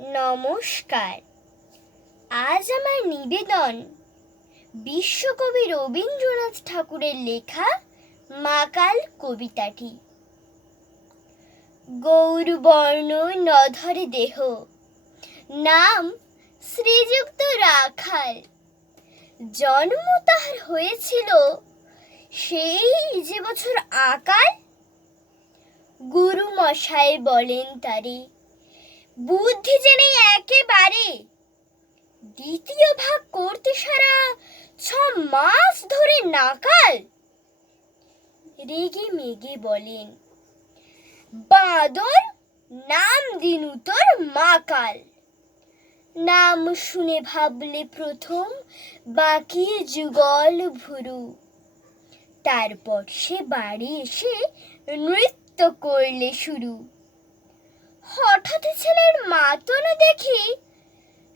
নমস্কার। আজ আমার নিবেদন বিশ্বকবি রবীন্দ্রনাথ ঠাকুরের লেখা মাকাল কবিতাটি। গৌরবর্ণ নধরে দেহ, নাম শ্রীযুক্ত রাখাল। জন্ম তাহার হয়েছিল সেই যে বছর আকাল। গুরু মশাই বলেন তারে, বুদ্ধি জেনে একেবারে দ্বিতীয় ভাগ করতে সারা 6 মাস ধরে নাকাল। রেগে মেগে বলেন, বাঁদর নাম দিনু তোর মাকাল। নাম শুনে ভাবলে প্রথম বাকি যুগল ভুরু। তারপর সে বাড়ি এসে নৃত্য করলে শুরু। হঠাৎ ছেলের মাতন দেখি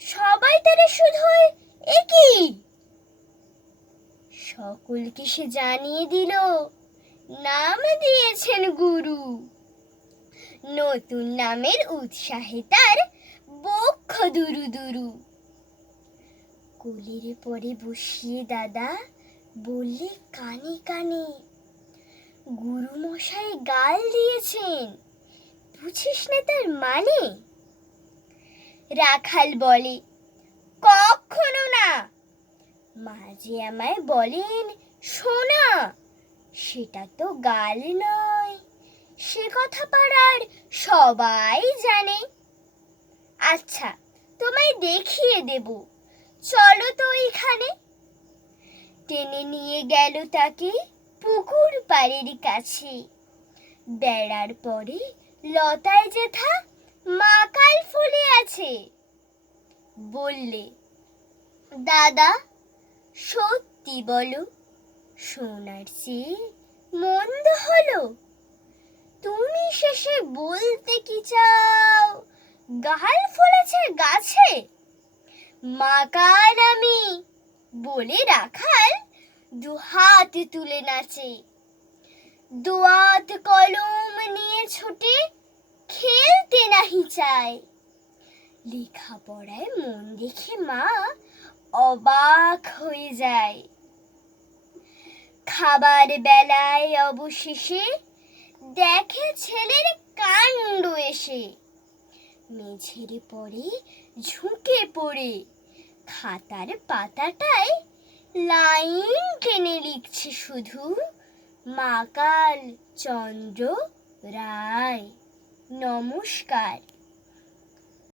সবাই তারে শুধোয় একই। সকলকে সে জানিয়ে দিল, নাম দিয়েছেন গুরু। নতুন নামের উৎসাহে তার বক্ষ দুরু দুরু। কোলের পরে বসিয়ে দাদা বললে কানে কানে, গুরু মশাই গাল দিয়েছেন, বুঝিস না তার মানে? রাখাল বলে, কখনো না। মাঝে আমায় বলেন শোনা, সেটা তো গাল নয়, সে কথা পাড়ার সবাই জানে। আচ্ছা, তোমায় দেখিয়ে দেব, চলো তো ওইখানে। টেনে নিয়ে গেল তাকে পুকুর পাড়ের কাছে। বেড়ার পরে লতায় যেথা মাকাল ফুলে আছে। বললে, দাদা সত্যি বলো, সোনার চেয়ে মন্দ হলো? তুমি শেষে বলতে কি চাও, গাল ফুলেছে গাছে? মাকাল আমি বলে রাখাল দুহাত তুলে নাচে। দোয়াত কলম নিয়ে ছুটে খেলতে নাহি চায়। লেখাপড়ায় মন দেখে মা অবাক হয়ে যায়। খাবার বেলায় অবশেষে দেখে ছেলের কাণ্ড এসে। মেঝের পরে ঝুঁকে পড়ে খাতার পাতাটায় লাইন টেনে লিখছে শুধু, মাকাল চন্দ্র রায়। নমস্কার।